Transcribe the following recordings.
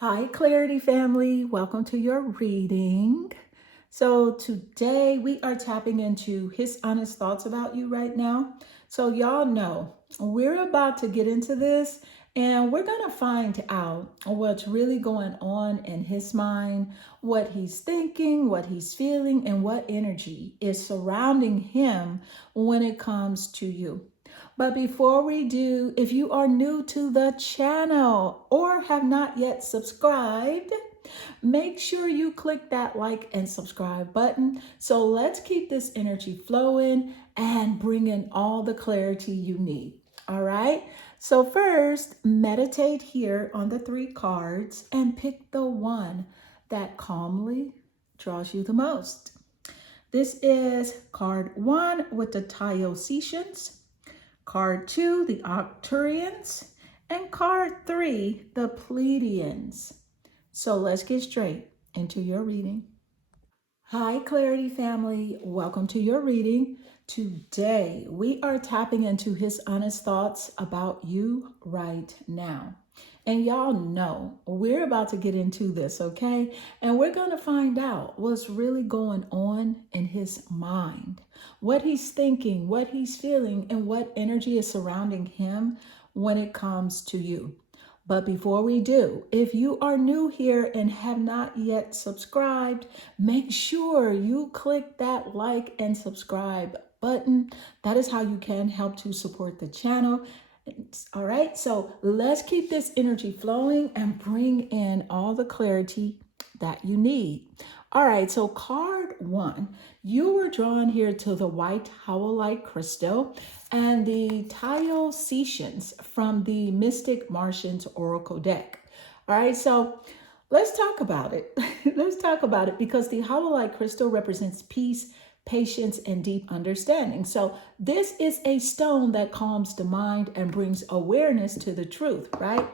Hi, Clarity family. Welcome to your reading. So, today we are tapping into his honest thoughts about you right now. So, y'all know we're about to get into this and we're going to find out what's really going on in his mind, what he's thinking, what he's feeling, and what energy is surrounding him when it comes to you. But before we do, if you are new to the channel or have not yet subscribed, make sure you click that like and subscribe button. So let's keep this energy flowing and bring in all the clarity you need. All right. So first, meditate here on the 3 cards and pick the one that calmly draws you the most. This is card 1 with the Diocesians, card 2, the Arcturians, and card 3, the Pleiadians. So let's get straight into your reading. Hi, Clarity family. Welcome to your reading. Today, we are tapping into his honest thoughts about you right now. And y'all know we're about to get into this, okay? And we're going to find out what's really going on in his mind, what he's thinking, what he's feeling, and what energy is surrounding him when it comes to you. But before we do, if you are new here and have not yet subscribed, make sure you click that like and subscribe button. That is how you can help to support the channel. All right, so let's keep this energy flowing and bring in all the clarity that you need. All right, so card 1, you were drawn here to the white howlite crystal and the Diocesians from the Mystic Martians Oracle deck. All right, so let's talk about it. Let's talk about it because the howlite crystal represents peace, patience, and deep understanding. So this is a stone that calms the mind and brings awareness to the truth, right?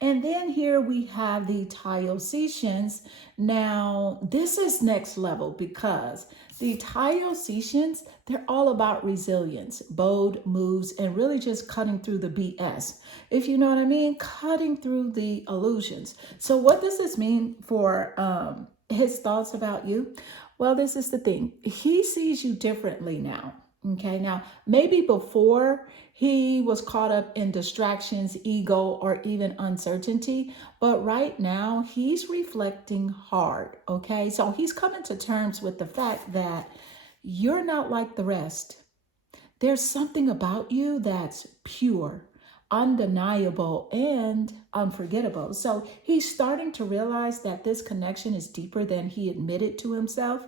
And then here we have the Diocesians. Now, this is next level because the Diocesians, they're all about resilience, bold moves, and really just cutting through the BS. If you know what I mean, cutting through the illusions. So what does this mean for his thoughts about you? Well, this is the thing. He sees you differently now. Okay, now maybe before he was caught up in distractions, ego, or even uncertainty, but right now he's reflecting hard. Okay, so he's coming to terms with the fact that you're not like the rest. There's something about you that's pure, undeniable, and unforgettable. So he's starting to realize that this connection is deeper than he admitted to himself.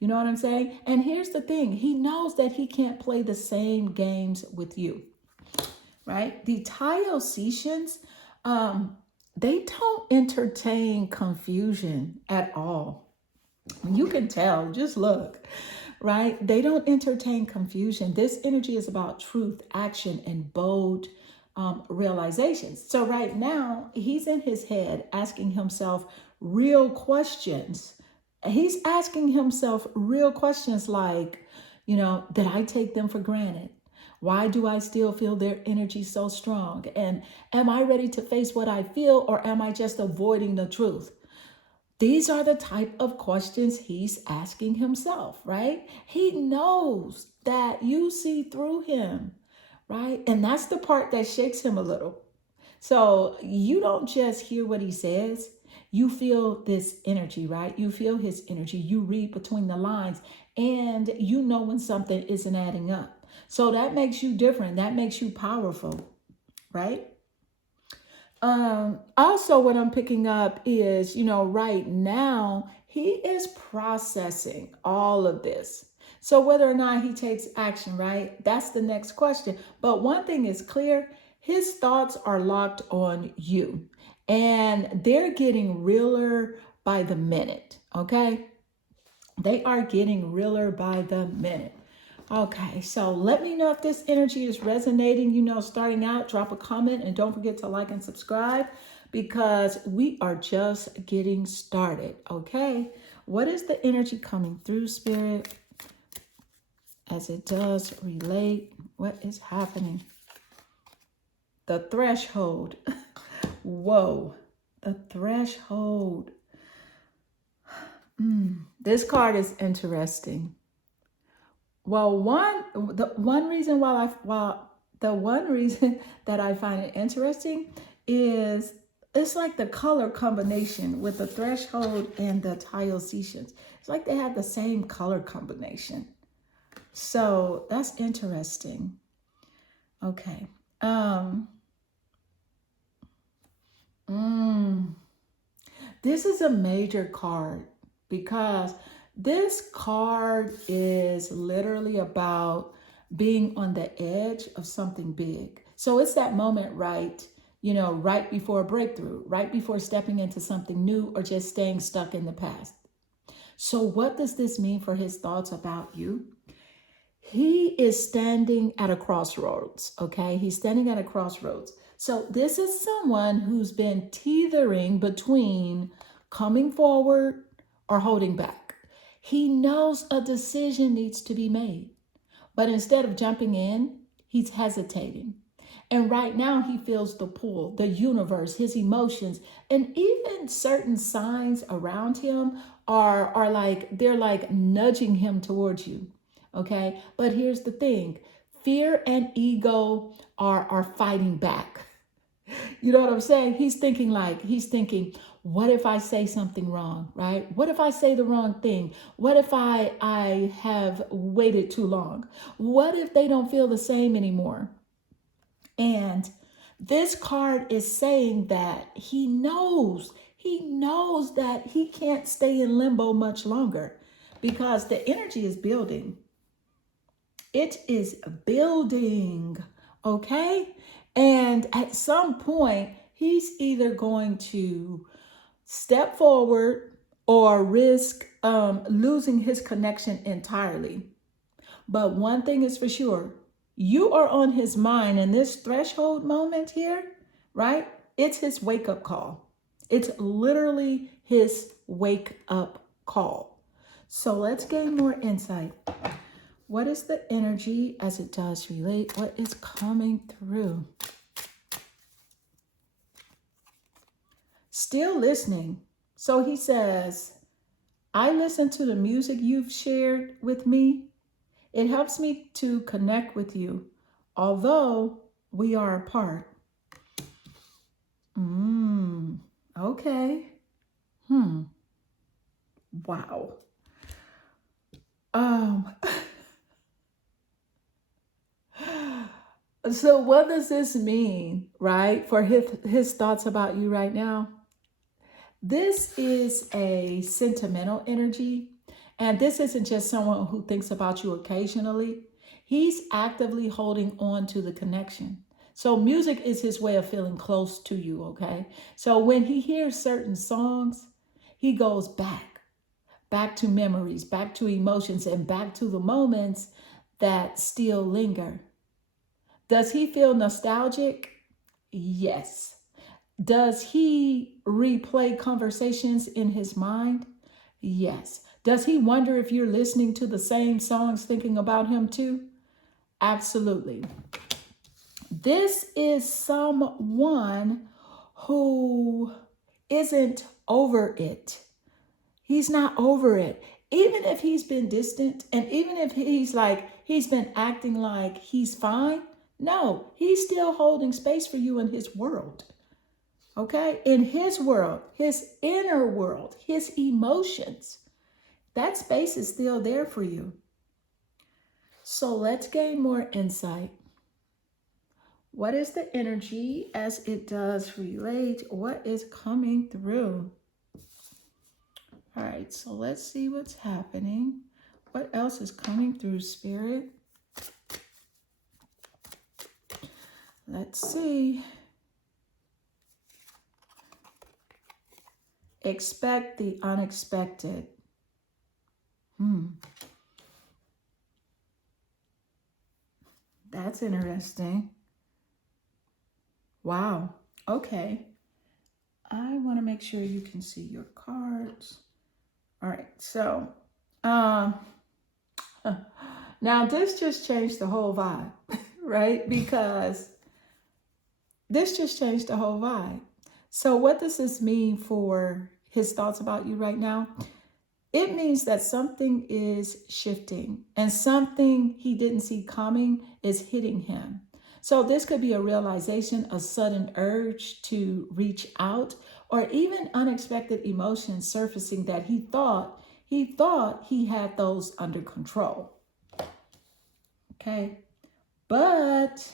You know what I'm saying? And here's the thing, he knows that he can't play the same games with you, right? The Diocesians, they don't entertain confusion at all. You can tell, just look, right? They don't entertain confusion. This energy is about truth, action, and bold realizations. So right now, he's in his head asking himself real questions. He's asking himself real questions like, did I take them for granted? Why do I still feel their energy so strong? And am I ready to face what I feel, or am I just avoiding the truth? These are the type of questions he's asking himself, right? He knows that you see through him, right? And that's the part that shakes him a little. So you don't just hear what he says, you feel this energy, right? You feel his energy. You read between the lines and you know when something isn't adding up. So that makes you different. That makes you powerful, right? Also what I'm picking up is, right now he is processing all of this. So whether or not he takes action, right? That's the next question. But one thing is clear, his thoughts are locked on you and they're getting realer by the minute, okay? They are getting realer by the minute. Okay, so let me know if this energy is resonating. Starting out, drop a comment and don't forget to like and subscribe because we are just getting started. Okay, what is the energy coming through, Spirit, as it does relate? What is happening? The threshold. Whoa. The threshold. This card is interesting. Well, the one reason the one reason that I find it interesting is it's like the color combination with the threshold and the Diocesians. It's like they have the same color combination. So that's interesting. Okay. This is a major card because this card is literally about being on the edge of something big. So it's that moment, right? You know, right before a breakthrough, right before stepping into something new or just staying stuck in the past. So, what does this mean for his thoughts about you? He is standing at a crossroads, okay? He's standing at a crossroads. So, this is someone who's been teetering between coming forward or holding back. He knows a decision needs to be made, but instead of jumping in, he's hesitating. And right now, he feels the pull, the universe, his emotions, and even certain signs around him are like, they're like nudging him towards you. Okay. But here's the thing, fear and ego are fighting back. You know what I'm saying? He's thinking, what if I say something wrong, right? What if I say the wrong thing? What if I have waited too long? What if they don't feel the same anymore? And this card is saying that he knows that he can't stay in limbo much longer because the energy is building. It is building, okay? And at some point, he's either going to step forward or risk losing his connection entirely. But one thing is for sure, you are on his mind in this threshold moment here, right? It's his wake up call. It's literally his wake up call. So let's gain more insight. What is the energy as it does relate? What is coming through? Still listening. So he says, I listen to the music you've shared with me. It helps me to connect with you, although we are apart. Okay. Wow. So what does this mean, right? For his thoughts about you right now? This is a sentimental energy. And this isn't just someone who thinks about you occasionally. He's actively holding on to the connection. So music is his way of feeling close to you, okay? So when he hears certain songs, he goes back to memories, back to emotions, and back to the moments that still linger. Does he feel nostalgic? Yes. Does he replay conversations in his mind? Yes. Does he wonder if you're listening to the same songs thinking about him too? Absolutely. This is someone who isn't over it. He's not over it. Even if he's been distant and even if he's been acting like he's fine, no, he's still holding space for you in his world. Okay? In his world, his inner world, his emotions. That space is still there for you. So let's gain more insight. What is the energy as it does relate? What is coming through? All right, so let's see what's happening. What else is coming through, Spirit? Let's see. Expect the unexpected. That's interesting. Wow. Okay. I want to make sure you can see your cards. All right. So, now this just changed the whole vibe, right? Because this just changed the whole vibe. So what does this mean for his thoughts about you right now? It means that something is shifting and something he didn't see coming is hitting him. So this could be a realization, a sudden urge to reach out, or even unexpected emotions surfacing that he thought he had those under control. Okay. But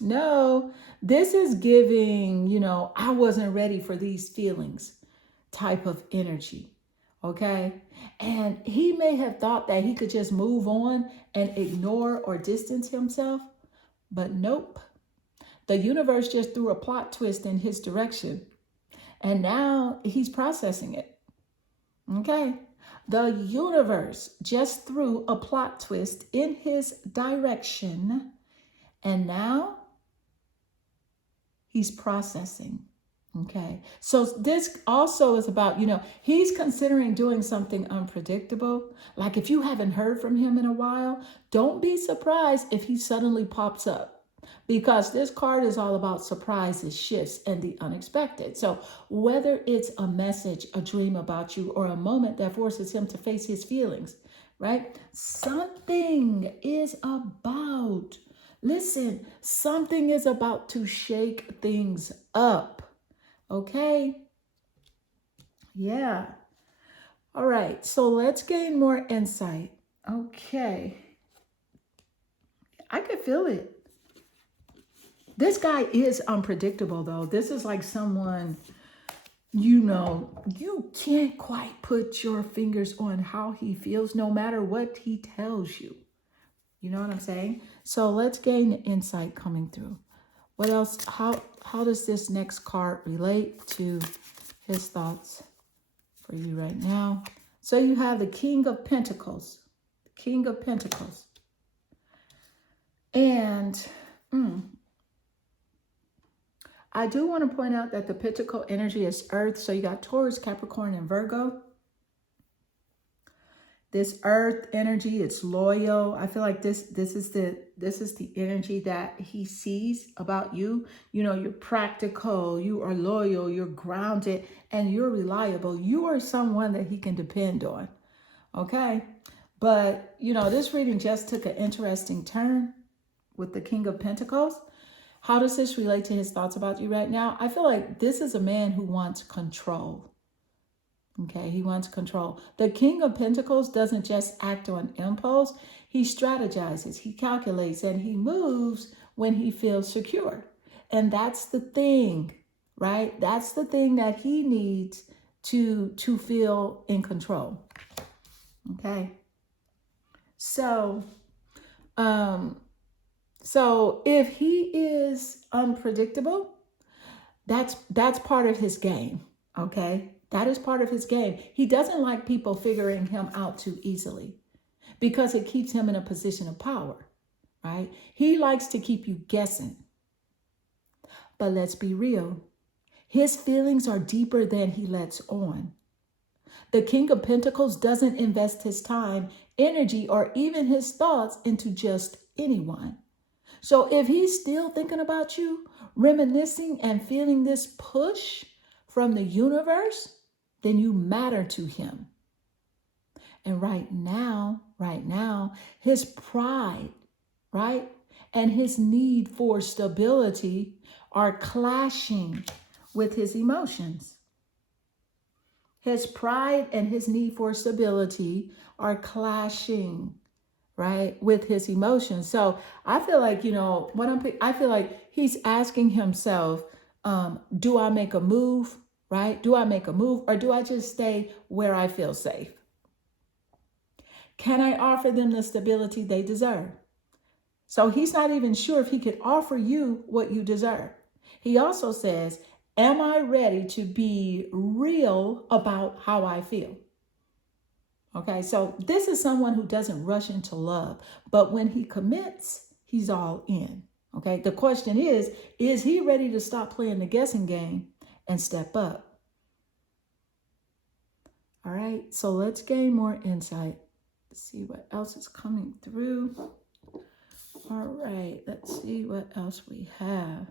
no, this is giving, I wasn't ready for these feelings type of energy. Okay. And he may have thought that he could just move on and ignore or distance himself, but nope. The universe just threw a plot twist in his direction. And now he's processing it. Okay. The universe just threw a plot twist in his direction. And now he's processing. Okay. So this also is about, he's considering doing something unpredictable. Like if you haven't heard from him in a while, don't be surprised if he suddenly pops up. Because this card is all about surprises, shifts, and the unexpected. So whether it's a message, a dream about you, or a moment that forces him to face his feelings, right? Something is about, listen, something is about to shake things up. Okay? Yeah. All right. So let's gain more insight. Okay. I could feel it. This guy is unpredictable, though. This is like someone, you can't quite put your fingers on how he feels no matter what he tells you. You know what I'm saying? So let's gain insight coming through. What else? How does this next card relate to his thoughts for you right now? So you have the King of Pentacles. The King of Pentacles. And I do want to point out that the Pentacle energy is Earth. So you got Taurus, Capricorn, and Virgo. This Earth energy, it's loyal. I feel like this is the energy that he sees about you. You're practical, you are loyal, you're grounded, and you're reliable. You are someone that he can depend on. Okay? But, this reading just took an interesting turn with the King of Pentacles. How does this relate to his thoughts about you right now? I feel like this is a man who wants control. Okay, he wants control. The King of Pentacles doesn't just act on impulse. He strategizes, he calculates, and he moves when he feels secure. And that's the thing, right? That's the thing that he needs to feel in control. Okay. So if he is unpredictable, that's part of his game. Okay. That is part of his game. He doesn't like people figuring him out too easily because it keeps him in a position of power, right? He likes to keep you guessing. But let's be real. His feelings are deeper than he lets on. The King of Pentacles doesn't invest his time, energy, or even his thoughts into just anyone. So if he's still thinking about you, reminiscing and feeling this push from the universe, then you matter to him. And right now, his pride, right, and his need for stability are clashing with his emotions. His pride and his need for stability are clashing, right, with his emotions. So I feel like, I feel like he's asking himself, do I make a move, right? Do I make a move or do I just stay where I feel safe? Can I offer them the stability they deserve? So he's not even sure if he could offer you what you deserve. He also says, am I ready to be real about how I feel? Okay, so this is someone who doesn't rush into love, but when he commits, he's all in. Okay, the question is he ready to stop playing the guessing game and step up? All right, so let's gain more insight. Let's see what else is coming through. All right, let's see what else we have.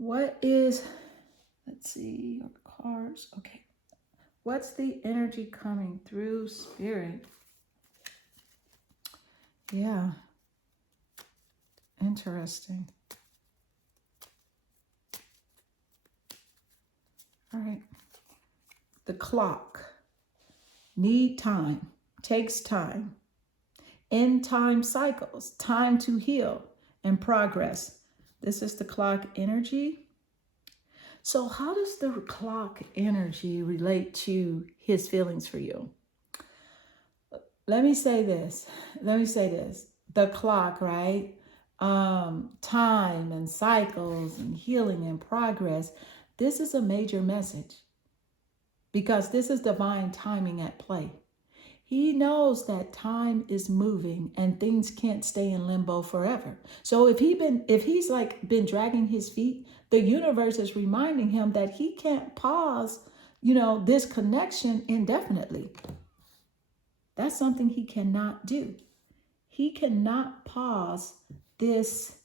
What is, let's see, your cards. Okay. What's the energy coming through, Spirit? Yeah. Interesting. All right. The clock. Need time. Takes time. End time cycles. Time to heal and progress. This is the clock energy. So how does the clock energy relate to his feelings for you? Let me say this. The clock, right? Time and cycles and healing and progress. This is a major message because this is divine timing at play. He knows that time is moving and things can't stay in limbo forever. So if he's like been dragging his feet, the universe is reminding him that he can't pause, this connection indefinitely. That's something he cannot do. He cannot pause this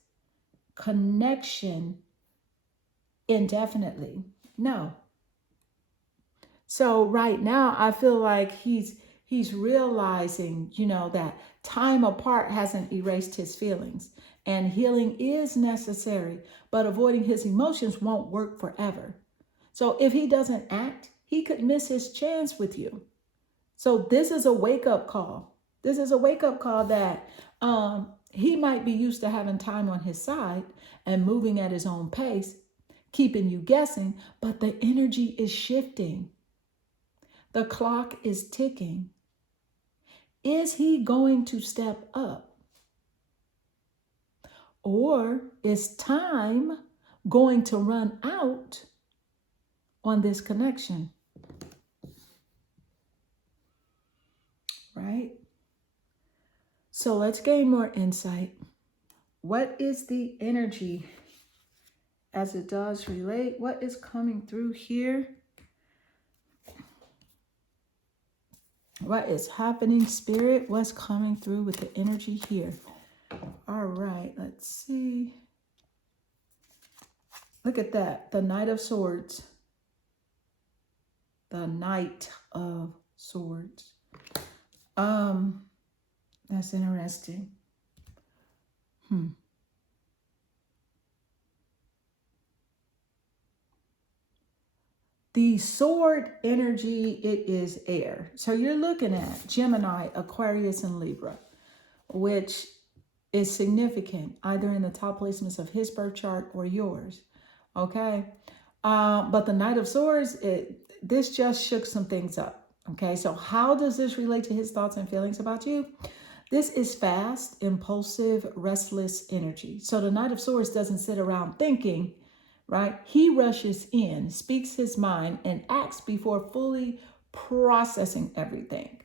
connection indefinitely. No. So right now I feel like he's realizing, that time apart hasn't erased his feelings and healing is necessary, but avoiding his emotions won't work forever. So if he doesn't act, he could miss his chance with you. So this is a wake-up call. This is a wake-up call that he might be used to having time on his side and moving at his own pace, keeping you guessing, but the energy is shifting. The clock is ticking. Is he going to step up? Or is time going to run out on this connection? Right? So let's gain more insight. What is the energy as it does relate? What is coming through here? What is happening, Spirit? What's coming through with the energy here? All right, let's see. Look at that. The Knight of Swords. The Knight of Swords. That's interesting. The sword energy, it is air. So you're looking at Gemini, Aquarius, and Libra, which is significant either in the top placements of his birth chart or yours. Okay. But the Knight of Swords, this just shook some things up. Okay. So how does this relate to his thoughts and feelings about you? This is fast, impulsive, restless energy. So the Knight of Swords doesn't sit around thinking, right? He rushes in, speaks his mind, and acts before fully processing everything.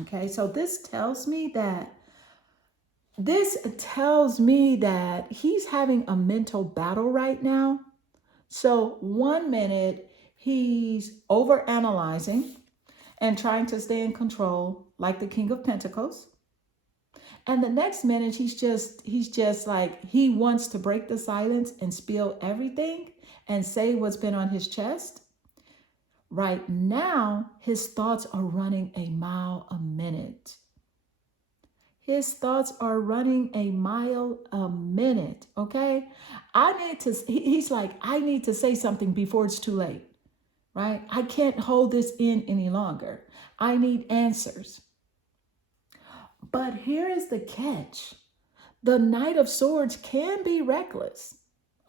Okay, so this tells me that he's having a mental battle right now. So 1 minute he's overanalyzing and trying to stay in control, like the King of Pentacles. And the next minute, he's just like, he wants to break the silence and spill everything and say what's been on his chest. Right now, his thoughts are running a mile a minute. His thoughts are running a mile a minute, okay? He's like, I need to say something before it's too late, right? I can't hold this in any longer. I need answers. But here is the catch. The Knight of Swords can be reckless,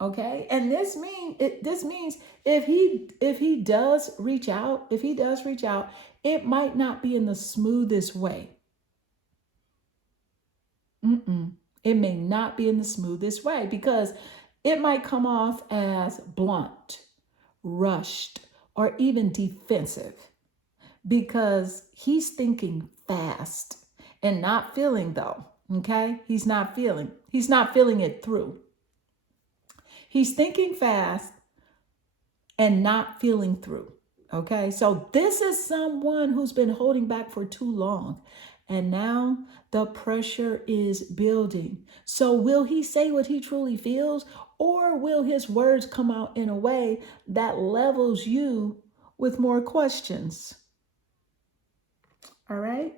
okay? And this means if he does reach out, it might not be in the smoothest way. It may not be in the smoothest way because it might come off as blunt, rushed, or even defensive because he's thinking fast. And not feeling though, okay? He's not feeling it through. He's thinking fast and not feeling through, okay? So this is someone who's been holding back for too long. And now the pressure is building. So will he say what he truly feels? Or will his words come out in a way that levels you with more questions? All right.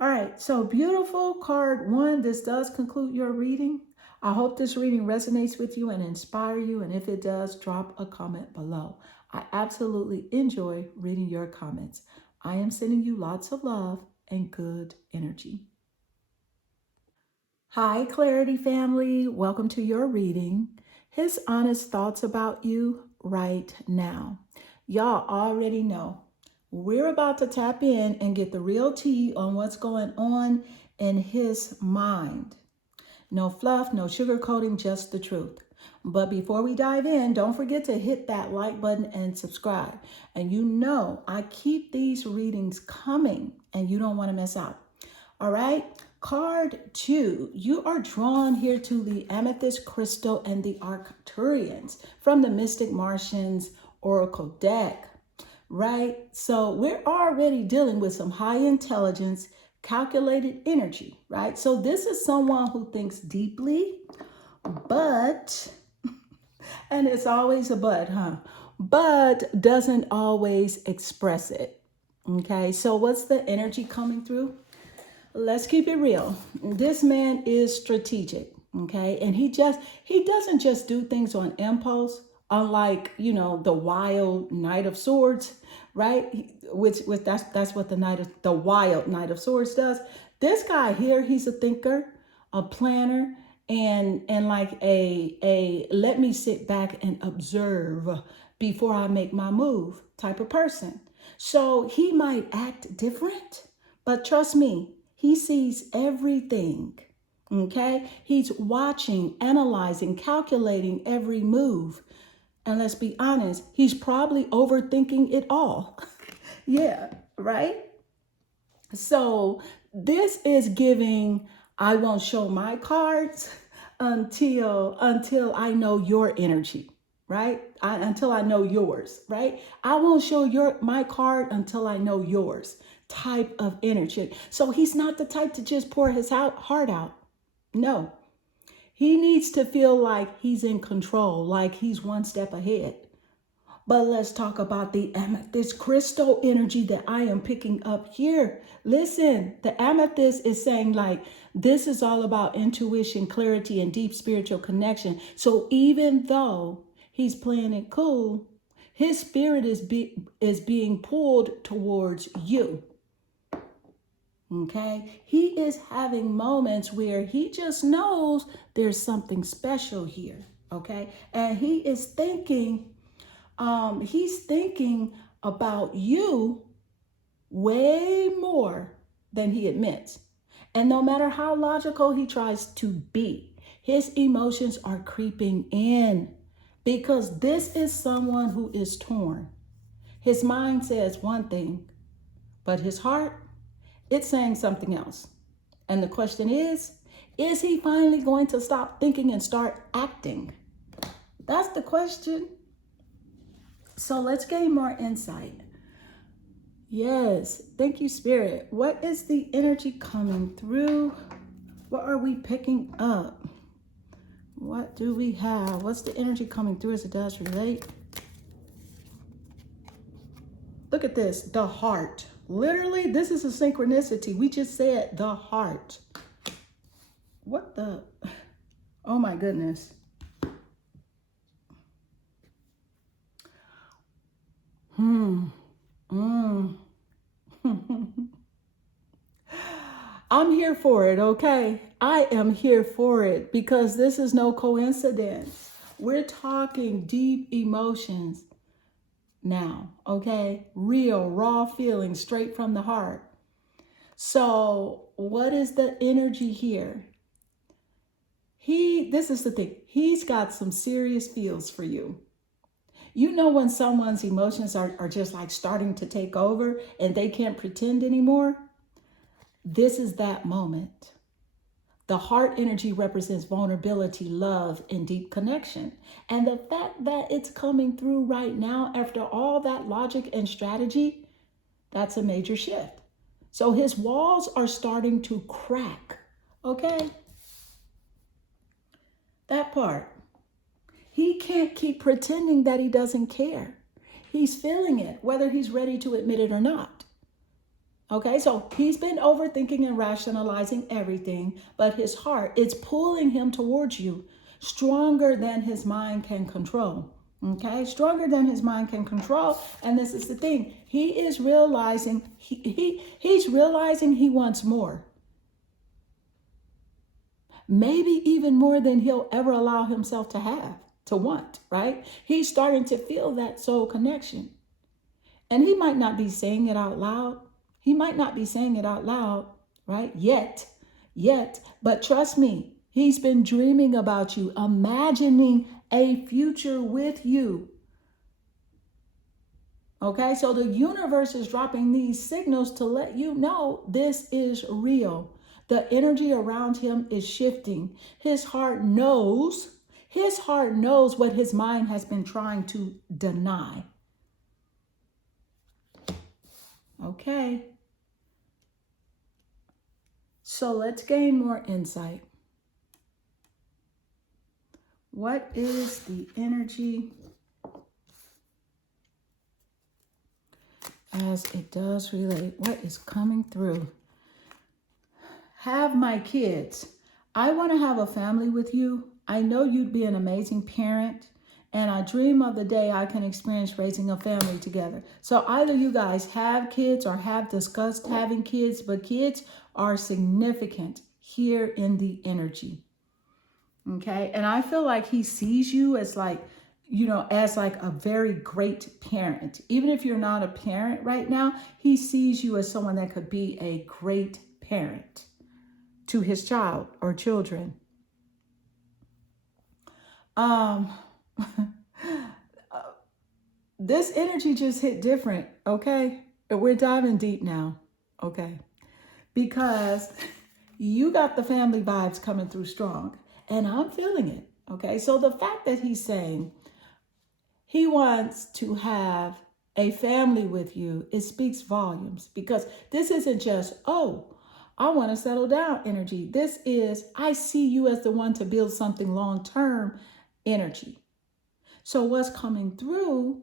All right. So beautiful card one. This does conclude your reading. I hope this reading resonates with you and inspire you. And if it does, drop a comment below. I absolutely enjoy reading your comments. I am sending you lots of love and good energy. Hi, Clarity family. Welcome to your reading. His honest thoughts about you right now. Y'all already know we're about to tap in and get the real tea on what's going on in his mind. No fluff, no sugarcoating, just the truth. But before we dive in, don't forget to hit that like button and subscribe. And you know I keep these readings coming and you don't want to miss out. All right. Card 2, you are drawn here to the Amethyst Crystal and the Arcturians from the Mystic Martians Oracle deck, right? So we're already dealing with some high intelligence, calculated energy, right? So this is someone who thinks deeply, but, and it's always a but, huh? But doesn't always express it, okay? So what's the energy coming through? Let's keep it real. This man is strategic, okay? And he doesn't just do things on impulse, unlike, the wild Knight of Swords, right? Which that's what the wild Knight of Swords does. This guy here, he's a thinker, a planner, and like a let me sit back and observe before I make my move type of person. So he might act different, but trust me, he sees everything, okay? He's watching, analyzing, calculating every move. And let's be honest, he's probably overthinking it all. Yeah, right? So this is giving, I won't show my cards until I know your energy, right? Until I know yours, right? I won't show my card until I know yours type of energy. So he's not the type to just pour his heart out. No, he needs to feel like he's in control, like he's one step ahead. But let's talk about the amethyst crystal energy that I am picking up here. Listen, the amethyst is saying like, this is all about intuition, clarity, and deep spiritual connection. So even though he's playing it cool, his spirit is being pulled towards you. Okay, he is having moments where he just knows there's something special here. Okay, and he is thinking, he's thinking about you way more than he admits. And no matter how logical he tries to be, his emotions are creeping in because this is someone who is torn. His mind says one thing, but his heart, it's saying something else. And the question is he finally going to stop thinking and start acting? That's the question. So let's gain more insight. Yes, thank you, Spirit. What is the energy coming through? What are we picking up? What do we have? What's the energy coming through as it does relate? Look at this, the heart. Literally, this is a synchronicity. We just said the heart. What the? Oh my goodness. I'm here for it, okay? I am here for it because this is no coincidence. We're talking deep emotions now, okay? Real, raw feelings straight from the heart. So what is the energy here? This is the thing. He's got some serious feels for you. You know when someone's emotions are just like starting to take over and they can't pretend anymore? This is that moment. The heart energy represents vulnerability, love, and deep connection. And the fact that it's coming through right now after all that logic and strategy, that's a major shift. So his walls are starting to crack, okay? That part. He can't keep pretending that he doesn't care. He's feeling it, whether he's ready to admit it or not. Okay, so he's been overthinking and rationalizing everything, but his heart, it's pulling him towards you stronger than his mind can control. Okay, stronger than his mind can control. And this is the thing. He is realizing he's realizing he wants more. Maybe even more than he'll ever allow himself to want, right? He's starting to feel that soul connection. And he might not be saying it out loud. He might not be saying it out loud, right? Yet. But trust me, he's been dreaming about you, imagining a future with you. Okay, so the universe is dropping these signals to let you know this is real. The energy around him is shifting. His heart knows what his mind has been trying to deny. Okay. So let's gain more insight. What is the energy as it does relate? What is coming through? Have my kids. I want to have a family with you. I know you'd be an amazing parent. And I dream of the day I can experience raising a family together. So either you guys have kids or have discussed having kids, but kids are significant here in the energy. Okay. And I feel like he sees you as like, as like a very great parent. Even if you're not a parent right now, he sees you as someone that could be a great parent to his child or children. This energy just hit different, okay? We're diving deep now, okay? Because you got the family vibes coming through strong, and I'm feeling it, okay? So the fact that he's saying he wants to have a family with you, it speaks volumes, because this isn't just, oh, I want to settle down energy. This is, I see you as the one to build something long-term energy. So what's coming through,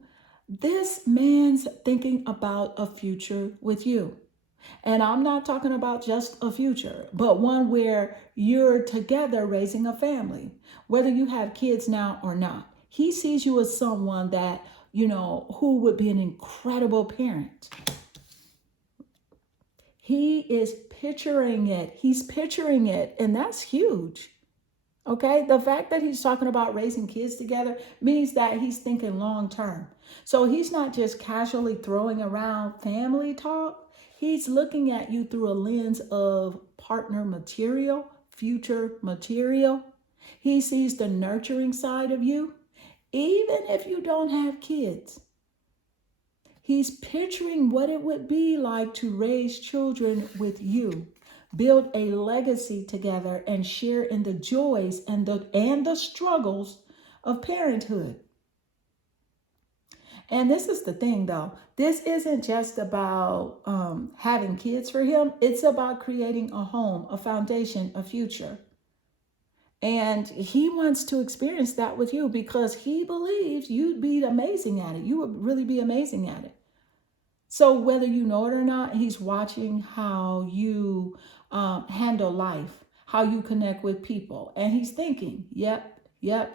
this man's thinking about a future with you. And I'm not talking about just a future, but one where you're together raising a family, whether you have kids now or not. He sees you as someone that, who would be an incredible parent. He is picturing it. He's picturing it, and that's huge. Okay, the fact that he's talking about raising kids together means that he's thinking long term. So he's not just casually throwing around family talk. He's looking at you through a lens of partner material, future material. He sees the nurturing side of you, even if you don't have kids. He's picturing what it would be like to raise children with you. Build a legacy together and share in the joys and the struggles of parenthood. And this is the thing, though. This isn't just about having kids for him. It's about creating a home, a foundation, a future. And he wants to experience that with you because he believes you'd be amazing at it. You would really be amazing at it. So whether you know it or not, he's watching how you handle life, how you connect with people. And he's thinking, yep,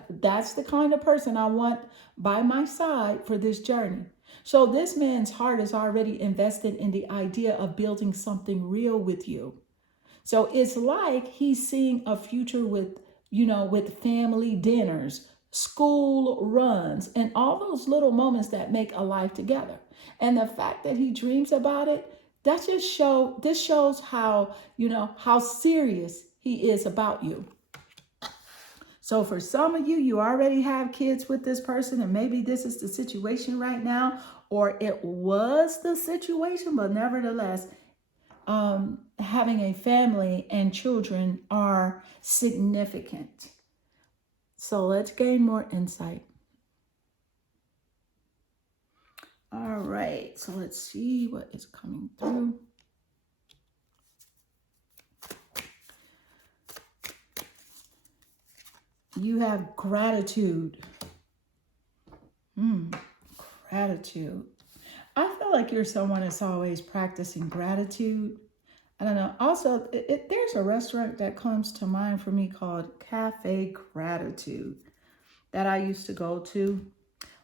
that's the kind of person I want by my side for this journey. So this man's heart is already invested in the idea of building something real with you. So it's like he's seeing a future with, with family dinners, school runs, and all those little moments that make a life together. And the fact that he dreams about it, this shows how, how serious he is about you. So for some of you, you already have kids with this person, and maybe this is the situation right now, or it was the situation, but nevertheless, having a family and children are significant. So let's gain more insight. All right, so let's see what is coming through. You have gratitude. Gratitude. I feel like you're someone that's always practicing gratitude. I don't know. Also, there's a restaurant that comes to mind for me called Cafe Gratitude that I used to go to.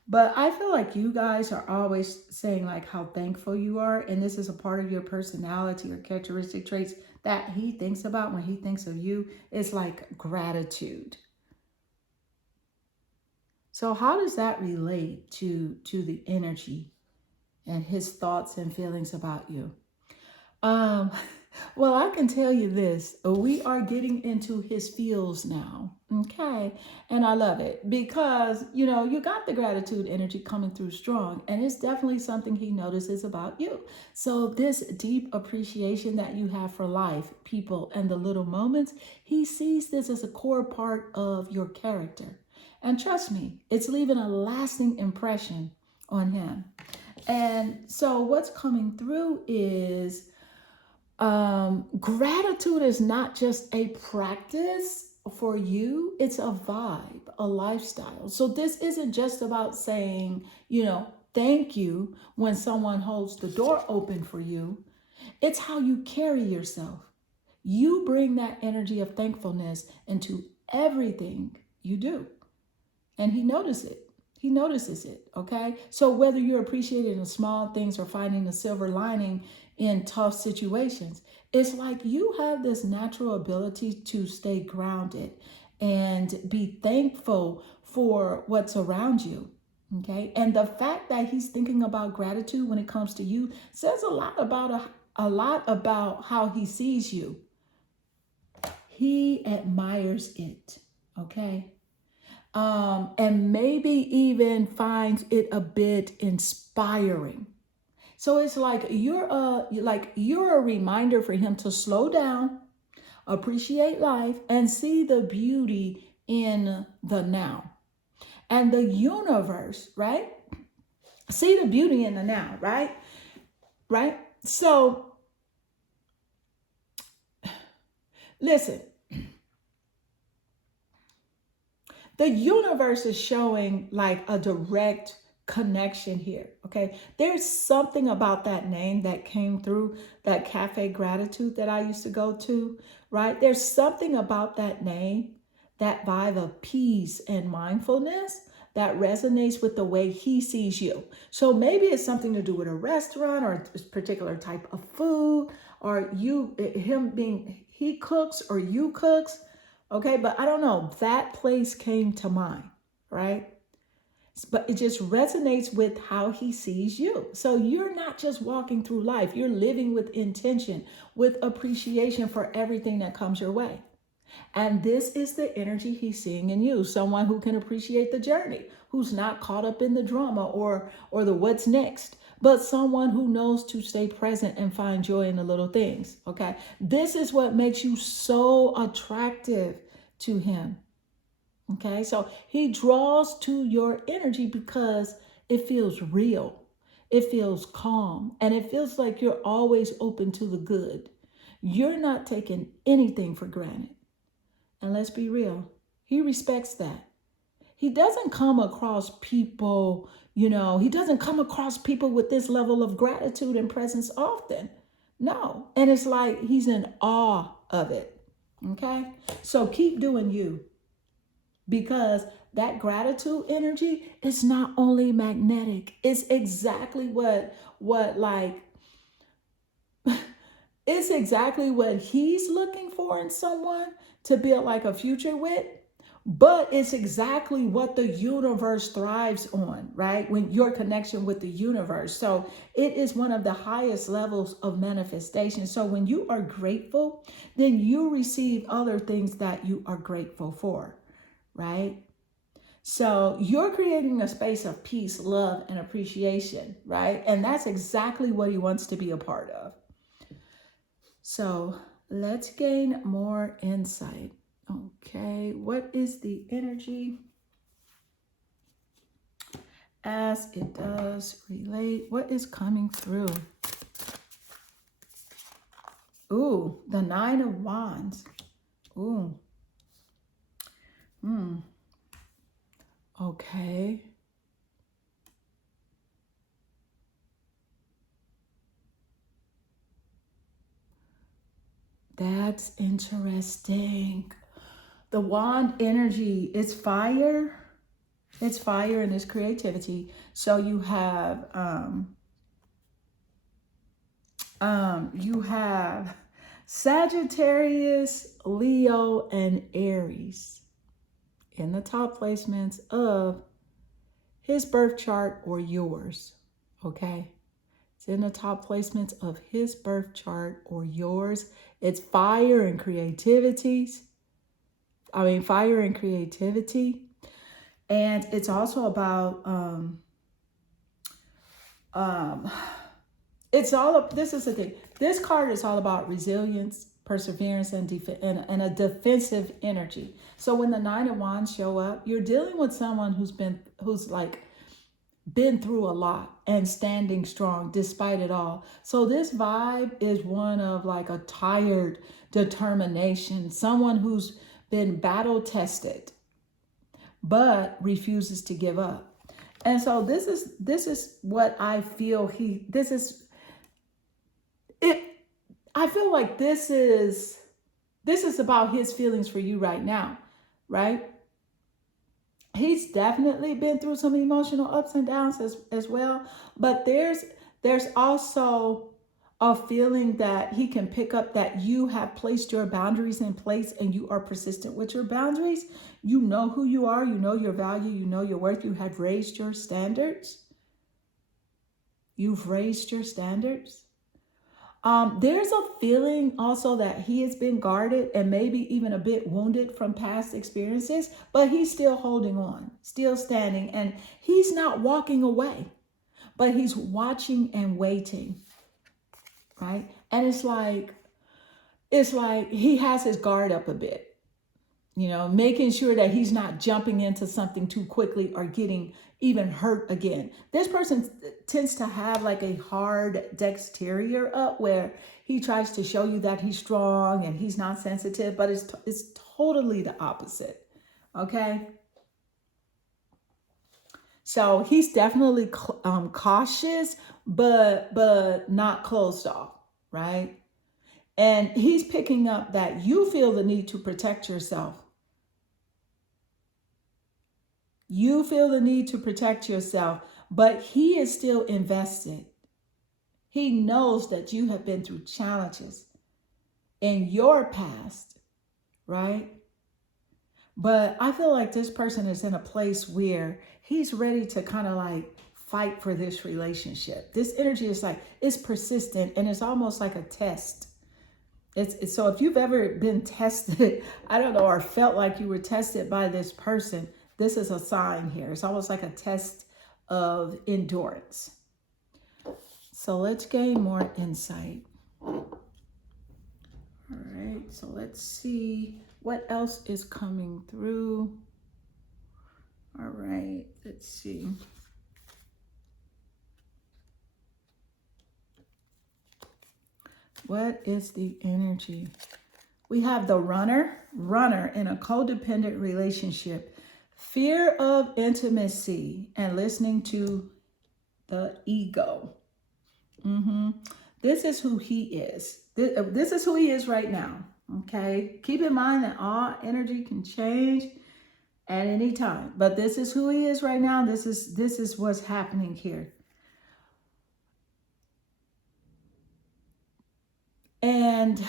But I feel like you guys are always saying like how thankful you are, and this is a part of your personality or characteristic traits that he thinks about when he thinks of you. It's like gratitude. So how does that relate to the energy and his thoughts and feelings about you? Um, well, I can tell you this. We are getting into his feels now. Okay. And I love it because, you got the gratitude energy coming through strong, and it's definitely something he notices about you. So, this deep appreciation that you have for life, people, and the little moments, he sees this as a core part of your character. And trust me, it's leaving a lasting impression on him. And so, what's coming through is gratitude is not just a practice for you, it's a vibe, a lifestyle. So this isn't just about saying, thank you when someone holds the door open for you. It's how you carry yourself. You bring that energy of thankfulness into everything you do. And he notices it. He notices it. Okay. So whether you're appreciating the small things or finding the silver lining in tough situations, it's like you have this natural ability to stay grounded and be thankful for what's around you. Okay. And the fact that he's thinking about gratitude when it comes to you says a lot about how he sees you. He admires it. Okay. And maybe even finds it a bit inspiring. So it's like you're a reminder for him to slow down, appreciate life, and see the beauty in the now. And the universe, right? See the beauty in the now, right? Right? So listen, the universe is showing like a direct connection here. Okay. There's something about that name that came through that Cafe Gratitude that I used to go to, right? There's something about that name, that vibe of peace and mindfulness that resonates with the way he sees you. So maybe it's something to do with a restaurant or a particular type of food, or him being, he cooks or you cooks. Okay, but I don't know. That place came to mind, right? But it just resonates with how he sees you. So you're not just walking through life, you're living with intention, with appreciation for everything that comes your way. And this is the energy he's seeing in you, someone who can appreciate the journey, who's not caught up in the drama or the what's next, but someone who knows to stay present and find joy in the little things. Okay. This is what makes you so attractive to him. Okay. So he draws to your energy because it feels real. It feels calm, and it feels like you're always open to the good. You're not taking anything for granted. And let's be real, he respects that. He doesn't come across people, he doesn't come across people with this level of gratitude and presence often. No. And it's like he's in awe of it. Okay. So keep doing you, because that gratitude energy is not only magnetic, it's exactly it's exactly what he's looking for in someone to build like a future with. But it's exactly what the universe thrives on, right? When your connection with the universe. So it is one of the highest levels of manifestation. So when you are grateful, then you receive other things that you are grateful for, right? So you're creating a space of peace, love, and appreciation, right? And that's exactly what he wants to be a part of. So let's gain more insight. Okay, what is the energy as it does relate? What is coming through? Ooh, the 9 of Wands. Ooh. Okay. That's interesting. The wand energy is fire. It's fire and it's creativity. So you have Sagittarius, Leo, and Aries in the top placements of his birth chart or yours. Okay. It's in the top placements of his birth chart or yours. It's fire and creativity. Fire and creativity. And it's also about this is the thing. This card is all about resilience, perseverance, and a defensive energy. So when the Nine of Wands show up, you're dealing with someone who's been through a lot and standing strong despite it all. So this vibe is one of like a tired determination, someone who's been battle tested but refuses to give up. And so this is what I feel I feel like this is about his feelings for you right now, right? He's definitely been through some emotional ups and downs as well, but there's also a feeling that he can pick up that you have placed your boundaries in place and you are persistent with your boundaries. You know who you are, you know your value, you know your worth, you have raised your standards. You've raised your standards. There's a feeling also that he has been guarded and maybe even a bit wounded from past experiences, but he's still holding on, still standing, and he's not walking away, but he's watching and waiting, right? And it's like he has his guard up a bit, making sure that he's not jumping into something too quickly or getting even hurt again. This person tends to have like a hard exterior up where he tries to show you that he's strong and he's not sensitive, but it's totally the opposite. Okay. So he's definitely cautious, but not closed off, right? And he's picking up that you feel the need to protect yourself. You feel the need to protect yourself, but he is still invested. He knows that you have been through challenges in your past, right? But I feel like this person is in a place where he's ready to kind of like fight for this relationship. This energy is like, it's persistent and it's almost like a test. It's so if you've ever been tested, I don't know, or felt like you were tested by this person, this is a sign here. It's almost like a test of endurance. So let's gain more insight. All right, so let's see what else is coming through. All right, let's see. What is the energy? We have the runner in a codependent relationship, fear of intimacy and listening to the ego. This is who he is. This is who he is right now. Okay. Keep in mind that all energy can change at any time, but this is who he is right now. This is what's happening here. And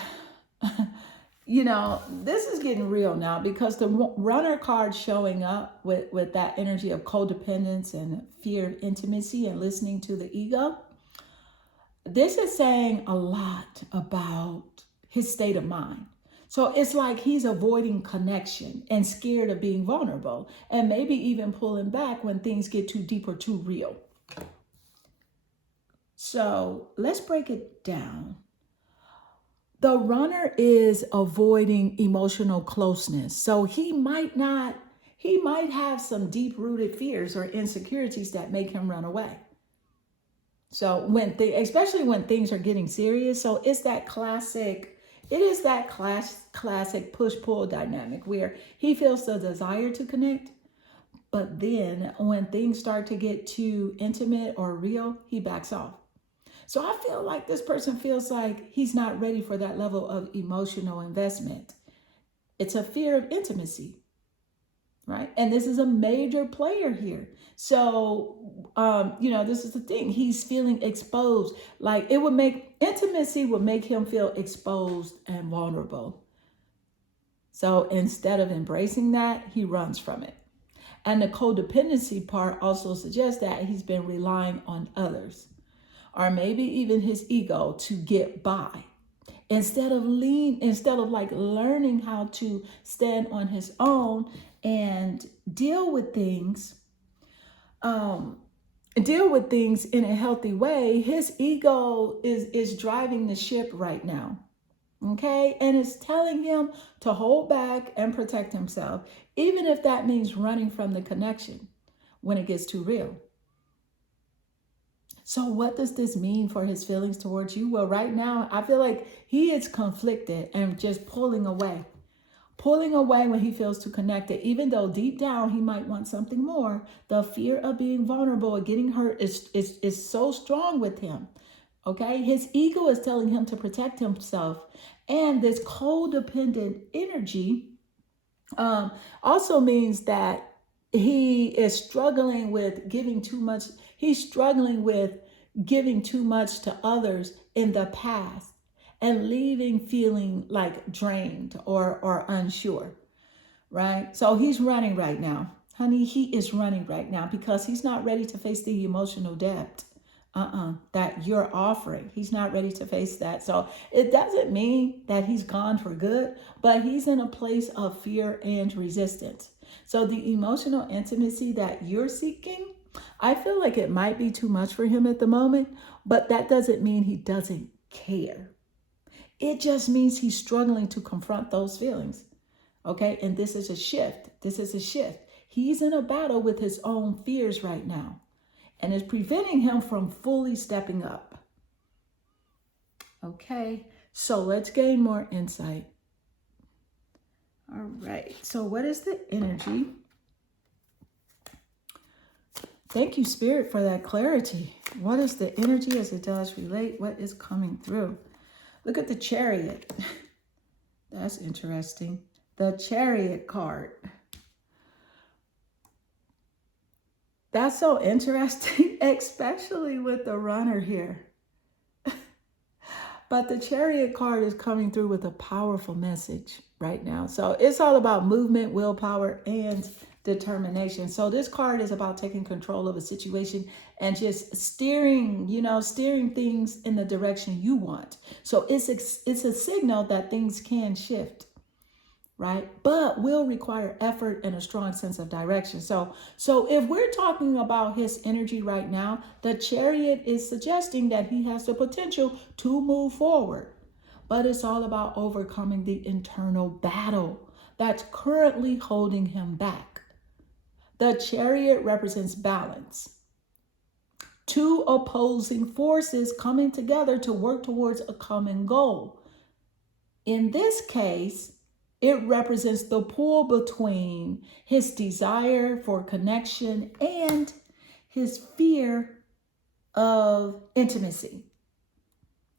this is getting real now because the runner card showing up with that energy of codependence and fear of intimacy and listening to the ego. This is saying a lot about his state of mind. So it's like he's avoiding connection and scared of being vulnerable and maybe even pulling back when things get too deep or too real. So let's break it down. The runner is avoiding emotional closeness. So he might have some deep-rooted fears or insecurities that make him run away. So especially when things are getting serious, so it's that classic, It is that classic push-pull dynamic where he feels the desire to connect, but then when things start to get too intimate or real, he backs off. So I feel like this person feels like he's not ready for that level of emotional investment. It's a fear of intimacy, right? And this is a major player here. So, this is the thing. He's feeling exposed. Like intimacy would make him feel exposed and vulnerable. So instead of embracing that, he runs from it. And the codependency part also suggests that he's been relying on others, or maybe even his ego, to get by. Instead of learning how to stand on his own and deal with things in a healthy way, his ego is driving the ship right now. Okay, and it's telling him to hold back and protect himself, even if that means running from the connection when it gets too real. So what does this mean for his feelings towards you? Well, right now, I feel like he is conflicted and just pulling away when he feels too connected, even though deep down he might want something more. The fear of being vulnerable or getting hurt is so strong with him. Okay, his ego is telling him to protect himself. And this codependent energy also means that he is struggling with giving too much. He's struggling with giving too much to others in the past and leaving feeling like drained or unsure, right? So he's running right now. Honey, he is running right now because he's not ready to face the emotional depth that you're offering. He's not ready to face that. So it doesn't mean that he's gone for good, but he's in a place of fear and resistance. So the emotional intimacy that you're seeking, I feel like it might be too much for him at the moment, but that doesn't mean he doesn't care. It just means he's struggling to confront those feelings. Okay, and this is a shift. He's in a battle with his own fears right now, and it's preventing him from fully stepping up. Okay, so let's gain more insight. All right, so what is the energy? Thank you, Spirit, for that clarity. What is the energy as it does relate? What is coming through? Look at the Chariot. That's interesting. The Chariot card. That's so interesting, especially with the Runner here. But the Chariot card is coming through with a powerful message right now. So it's all about movement, willpower, and determination. So this card is about taking control of a situation and just steering things in the direction you want. So it's a signal that things can shift, right? But will require effort and a strong sense of direction. So if we're talking about his energy right now, the Chariot is suggesting that he has the potential to move forward, but it's all about overcoming the internal battle that's currently holding him back. The Chariot represents balance. Two opposing forces coming together to work towards a common goal. In this case, it represents the pull between his desire for connection and his fear of intimacy.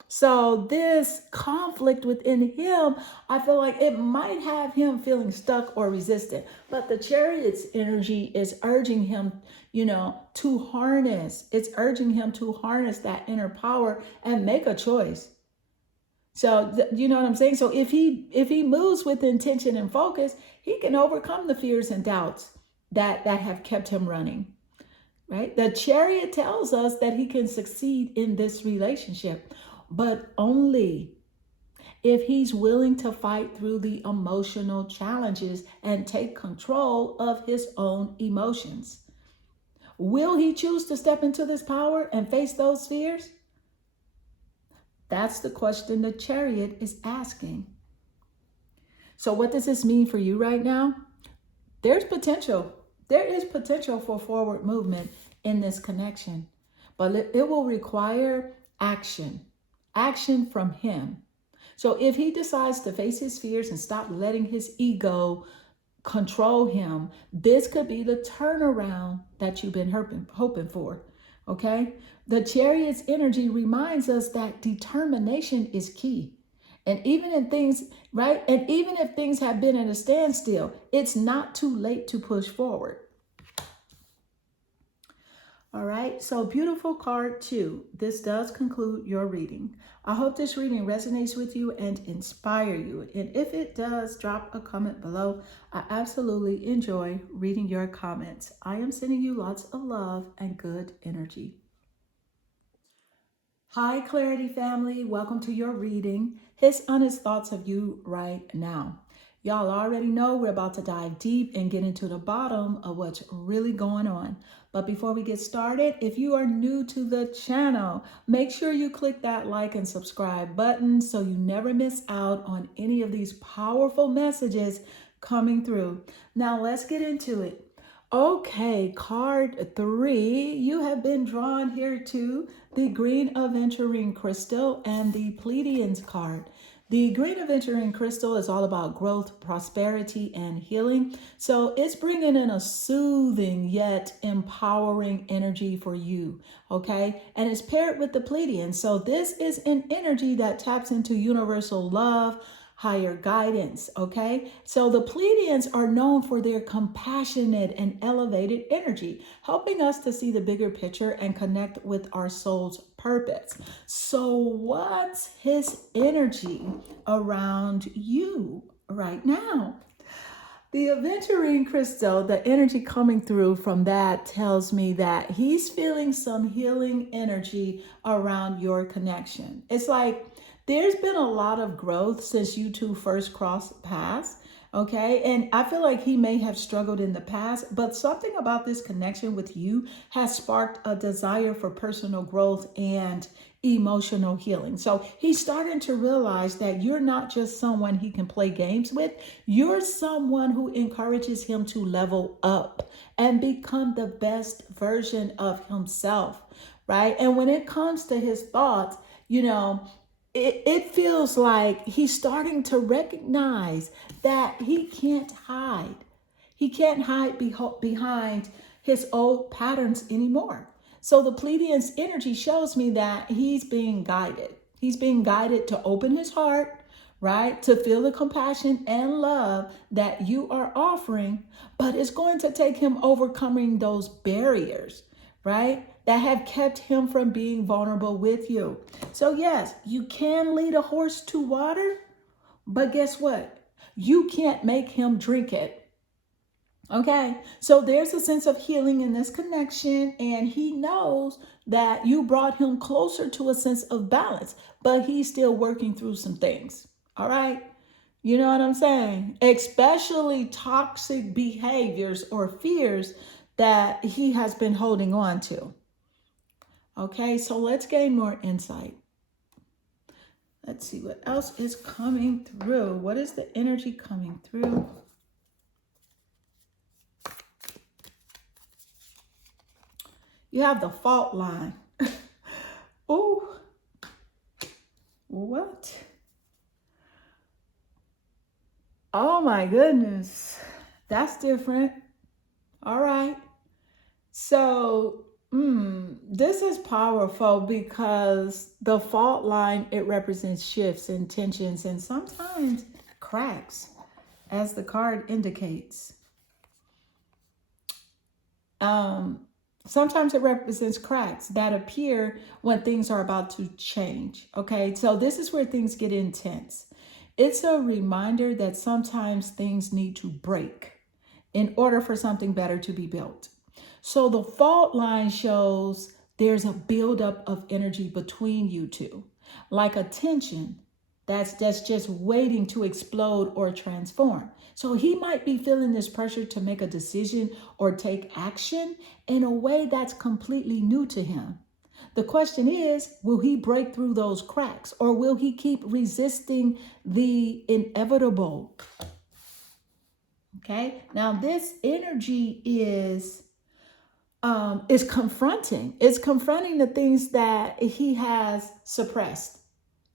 So this conflict within him, I feel like it might have him feeling stuck or resistant. But the Chariot's energy is urging him, to harness. It's urging him to harness that inner power and make a choice. So, you know what I'm saying? So if he moves with intention and focus, he can overcome the fears and doubts that have kept him running, right? The Chariot tells us that he can succeed in this relationship, but only if he's willing to fight through the emotional challenges and take control of his own emotions. Will he choose to step into this power and face those fears? That's the question the Chariot is asking. So what does this mean for you right now? There's potential. There is potential for forward movement in this connection, but it will require action from him. So if he decides to face his fears and stop letting his ego control him, this could be the turnaround that you've been hoping for. Okay. The Chariot's energy reminds us that determination is key. And even in things, right? And even if things have been at a standstill, it's not too late to push forward. All right, so beautiful card 2. This does conclude your reading. I hope this reading resonates with you and inspire you. And if it does, drop a comment below. I absolutely enjoy reading your comments. I am sending you lots of love and good energy. Hi, Clarity family. Welcome to your reading. His honest thoughts of you right now. Y'all already know we're about to dive deep and get into the bottom of what's really going on. But before we get started, if you are new to the channel, make sure you click that like and subscribe button so you never miss out on any of these powerful messages coming through. Now let's get into it. Okay, card 3, you have been drawn here to the Green Aventurine Crystal and the Pleiadians card. The Green Aventurine Crystal is all about growth, prosperity, and healing. So it's bringing in a soothing yet empowering energy for you, okay? And it's paired with the Pleiadians. So this is an energy that taps into universal love, higher guidance, okay? So the Pleiadians are known for their compassionate and elevated energy, helping us to see the bigger picture and connect with our soul's purpose. So what's his energy around you right now? The Aventurine Crystal, the energy coming through from that tells me that he's feeling some healing energy around your connection. It's like there's been a lot of growth since you two first crossed paths, okay? And I feel like he may have struggled in the past, but something about this connection with you has sparked a desire for personal growth and emotional healing. So he's starting to realize that you're not just someone he can play games with. You're someone who encourages him to level up and become the best version of himself, right? And when it comes to his thoughts, you know, it feels like he's starting to recognize that he can't hide. He can't hide behind his old patterns anymore. So the Pleiadians energy shows me that he's being guided. He's being guided to open his heart, right? To feel the compassion and love that you are offering, but it's going to take him overcoming those barriers, right? That have kept him from being vulnerable with you. So yes, you can lead a horse to water, but guess what? You can't make him drink it. Okay, so there's a sense of healing in this connection, and he knows that you brought him closer to a sense of balance, but he's still working through some things. All right, you know what I'm saying? Especially toxic behaviors or fears that he has been holding on to. Okay, so let's gain more insight. Let's see what else is coming through. What is the energy coming through? You have the fault line. Oh, what? Oh my goodness. That's different. All right. So this is powerful because the fault line, it represents shifts and tensions and sometimes cracks, as the card indicates. Sometimes it represents cracks that appear when things are about to change. Okay, so this is where things get intense. It's a reminder that sometimes things need to break in order for something better to be built. So the fault line shows there's a buildup of energy between you two, like a tension that's just waiting to explode or transform. So he might be feeling this pressure to make a decision or take action in a way that's completely new to him. The question is, will he break through those cracks, or will he keep resisting the inevitable? Okay, now this energy is confronting. It's confronting the things that he has suppressed.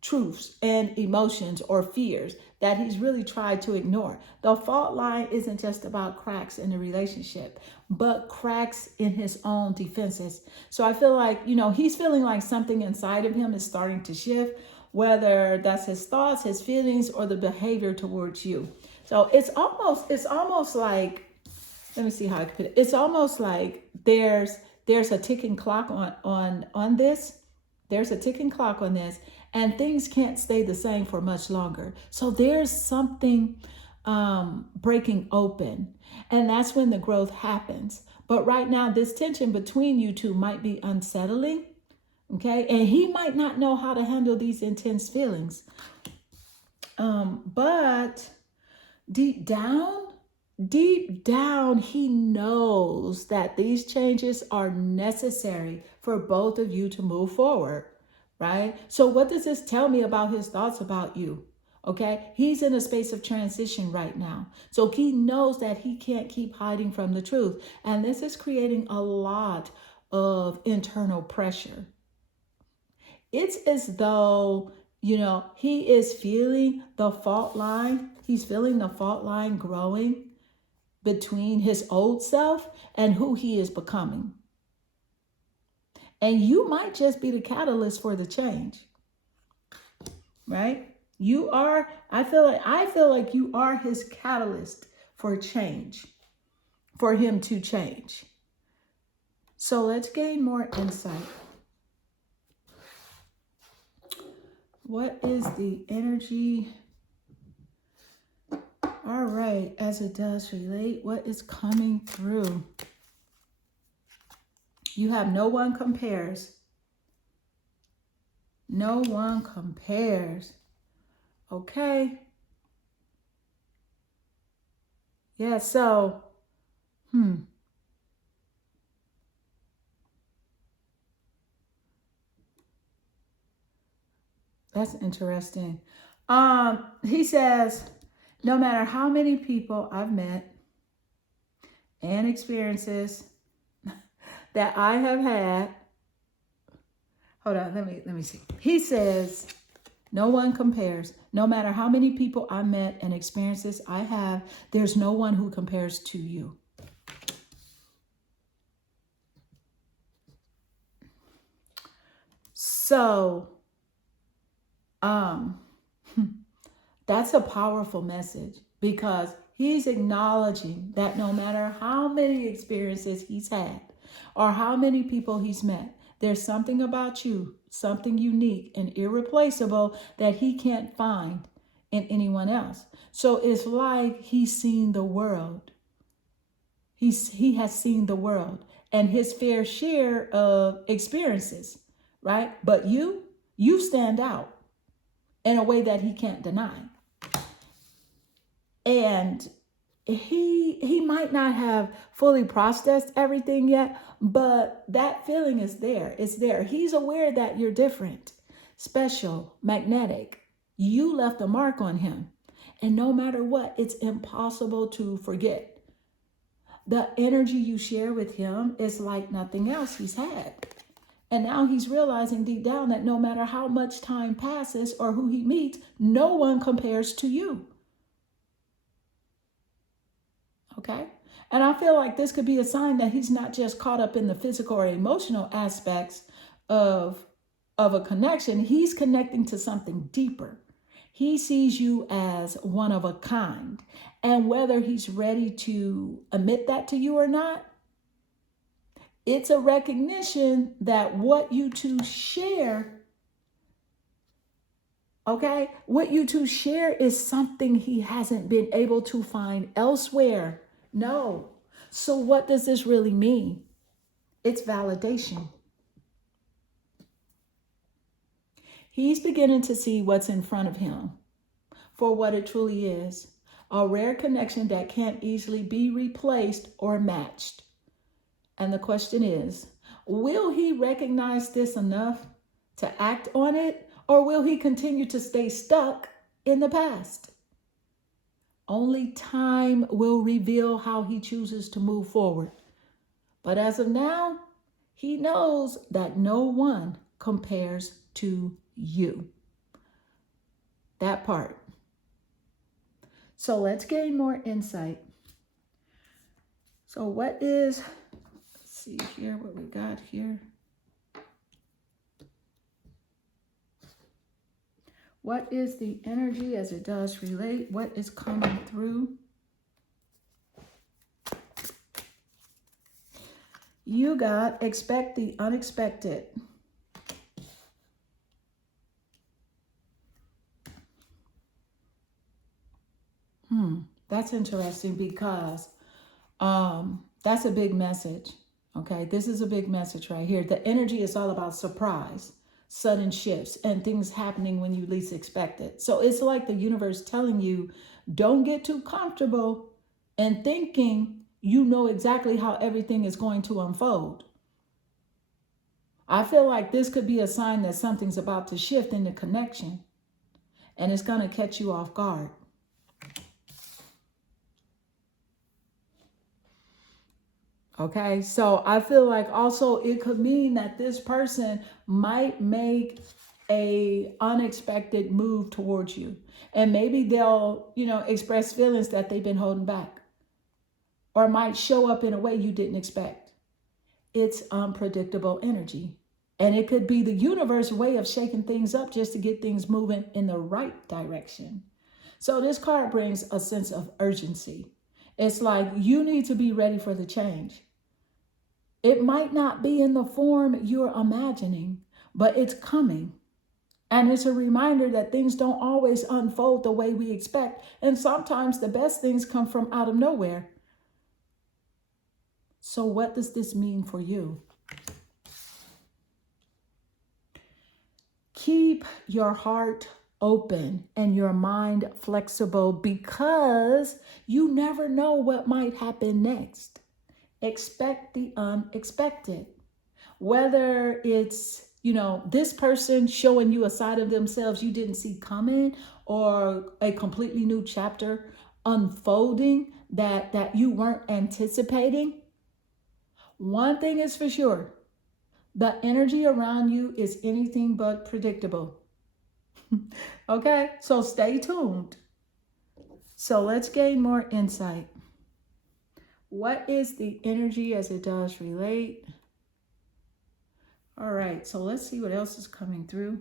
truths and emotions or fears that he's really tried to ignore. The fault line isn't just about cracks in the relationship, but cracks in his own defenses. So I feel like, he's feeling like something inside of him is starting to shift, whether that's his thoughts, his feelings, or the behavior towards you. So it's almost like, let me see how I can put it. It's almost like there's a ticking clock on this. There's a ticking clock on this, and things can't stay the same for much longer. So there's something breaking open, and that's when the growth happens. But right now, this tension between you two might be unsettling, okay? And he might not know how to handle these intense feelings. But deep down, he knows that these changes are necessary for both of you to move forward, right? So what does this tell me about his thoughts about you? Okay, he's in a space of transition right now. So he knows that he can't keep hiding from the truth. And this is creating a lot of internal pressure. It's as though, he is feeling the fault line. He's feeling the fault line growing between his old self and who he is becoming. And you might just be the catalyst for the change, right? I feel like you are his catalyst for change, for him to change. So let's gain more insight. What is the energy? All right, as it does relate, what is coming through? You have no one compares. No one compares. Okay. Yeah, so, that's interesting. He says, no matter how many people I've met and experiences that I have had, hold on, let me see. He says, no one compares. No matter how many people I met and experiences I have, there's no one who compares to you. So, that's a powerful message, because he's acknowledging that no matter how many experiences he's had or how many people he's met, there's something about you, something unique and irreplaceable that he can't find in anyone else. So it's like he's seen the world. He has seen the world and his fair share of experiences, right? But you stand out in a way that he can't deny. And he might not have fully processed everything yet, but that feeling is there. It's there. He's aware that you're different, special, magnetic. You left a mark on him. And no matter what, it's impossible to forget. The energy you share with him is like nothing else he's had. And now he's realizing deep down that no matter how much time passes or who he meets, no one compares to you. Okay? And I feel like this could be a sign that he's not just caught up in the physical or emotional aspects of a connection. He's connecting to something deeper. He sees you as one of a kind. And whether he's ready to admit that to you or not, it's a recognition that what you two share, okay, what you two share is something he hasn't been able to find elsewhere. No. So what does this really mean? It's validation. He's beginning to see what's in front of him for what it truly is. A rare connection that can't easily be replaced or matched. And the question is, will he recognize this enough to act on it, or will he continue to stay stuck in the past? Only time will reveal how he chooses to move forward. But as of now, he knows that no one compares to you. That part. So let's gain more insight. So what is, let's see here what we got here. What is the energy as it does relate? What is coming through? You got expect the unexpected. That's interesting because that's a big message. Okay, this is a big message right here. The energy is all about surprise, sudden shifts, and things happening when you least expect it. So it's like the universe telling you, don't get too comfortable and thinking you know exactly how everything is going to unfold. I feel like this could be a sign that something's about to shift in the connection, and it's going to catch you off guard. Okay, so I feel like also it could mean that this person might make a unexpected move towards you, and maybe they'll, express feelings that they've been holding back, or might show up in a way you didn't expect. It's unpredictable energy, and it could be the universe way of shaking things up just to get things moving in the right direction. So this card brings a sense of urgency. It's like you need to be ready for the change. It might not be in the form you're imagining, but it's coming. And it's a reminder that things don't always unfold the way we expect. And sometimes the best things come from out of nowhere. So what does this mean for you? Keep your heart open and your mind flexible because you never know what might happen next. Expect the unexpected. Whether it's, this person showing you a side of themselves you didn't see coming, or a completely new chapter unfolding that you weren't anticipating. One thing is for sure, the energy around you is anything but predictable. Okay, so stay tuned. So let's gain more insight. What is the energy as it does relate? All right, so let's see what else is coming through.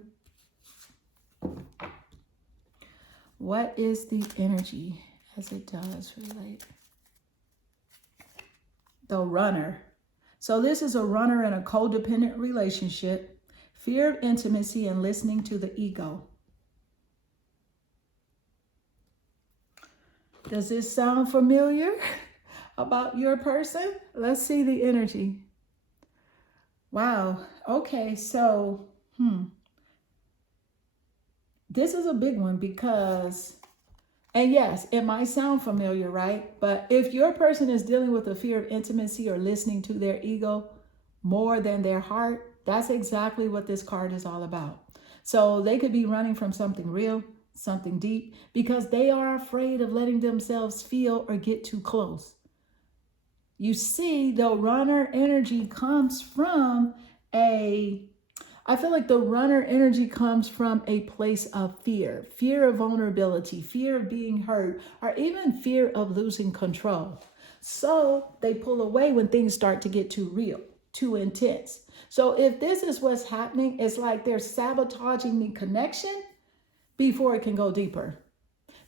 What is the energy as it does relate? The runner. So this is a runner in a codependent relationship, fear of intimacy and listening to the ego. Does this sound familiar about your person? Let's see the energy. Wow. Okay, so this is a big one because, and yes, it might sound familiar, right? But if your person is dealing with a fear of intimacy or listening to their ego more than their heart, that's exactly what this card is all about. So they could be running from something real, something deep, because they are afraid of letting themselves feel or get too close. You see, the runner energy comes from I feel like the runner energy comes from a place of fear of vulnerability, fear of being hurt, or even fear of losing control. So they pull away when things start to get too real, too intense. So if this is what's happening, it's like they're sabotaging the connection before it can go deeper.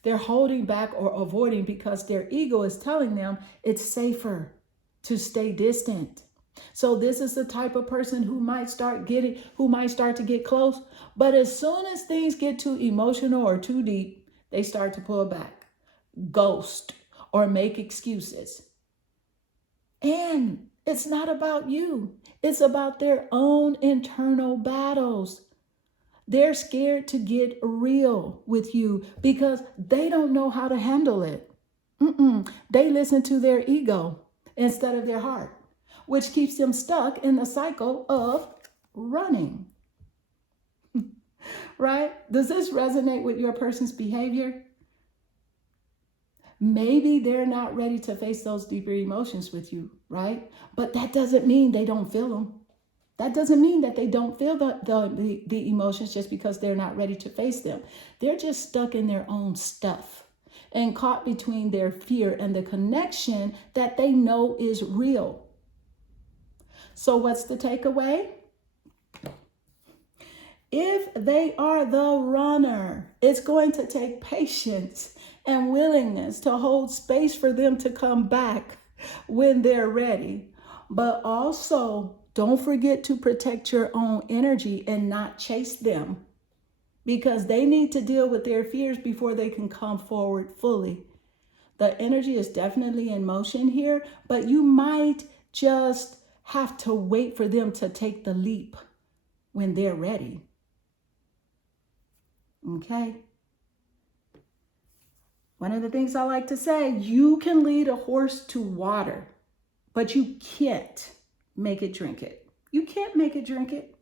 They're holding back or avoiding because their ego is telling them it's safer to stay distant. So this is the type of person who might start to get close, but as soon as things get too emotional or too deep, they start to pull back, ghost, or make excuses. And it's not about you. It's about their own internal battles. They're scared to get real with you because they don't know how to handle it. They listen to their ego instead of their heart, which keeps them stuck in the cycle of running. Right? Does this resonate with your person's behavior? Maybe they're not ready to face those deeper emotions with you, right? But that doesn't mean they don't feel them. That doesn't mean that they don't feel the emotions just because they're not ready to face them. They're just stuck in their own stuff and caught between their fear and the connection that they know is real. So what's the takeaway? If they are the runner, it's going to take patience and willingness to hold space for them to come back when they're ready. But also, don't forget to protect your own energy and not chase them, because they need to deal with their fears before they can come forward fully. The energy is definitely in motion here, but you might just have to wait for them to take the leap when they're ready. Okay? One of the things I like to say, you can lead a horse to water, but you can't make it drink it. You can't make it drink it.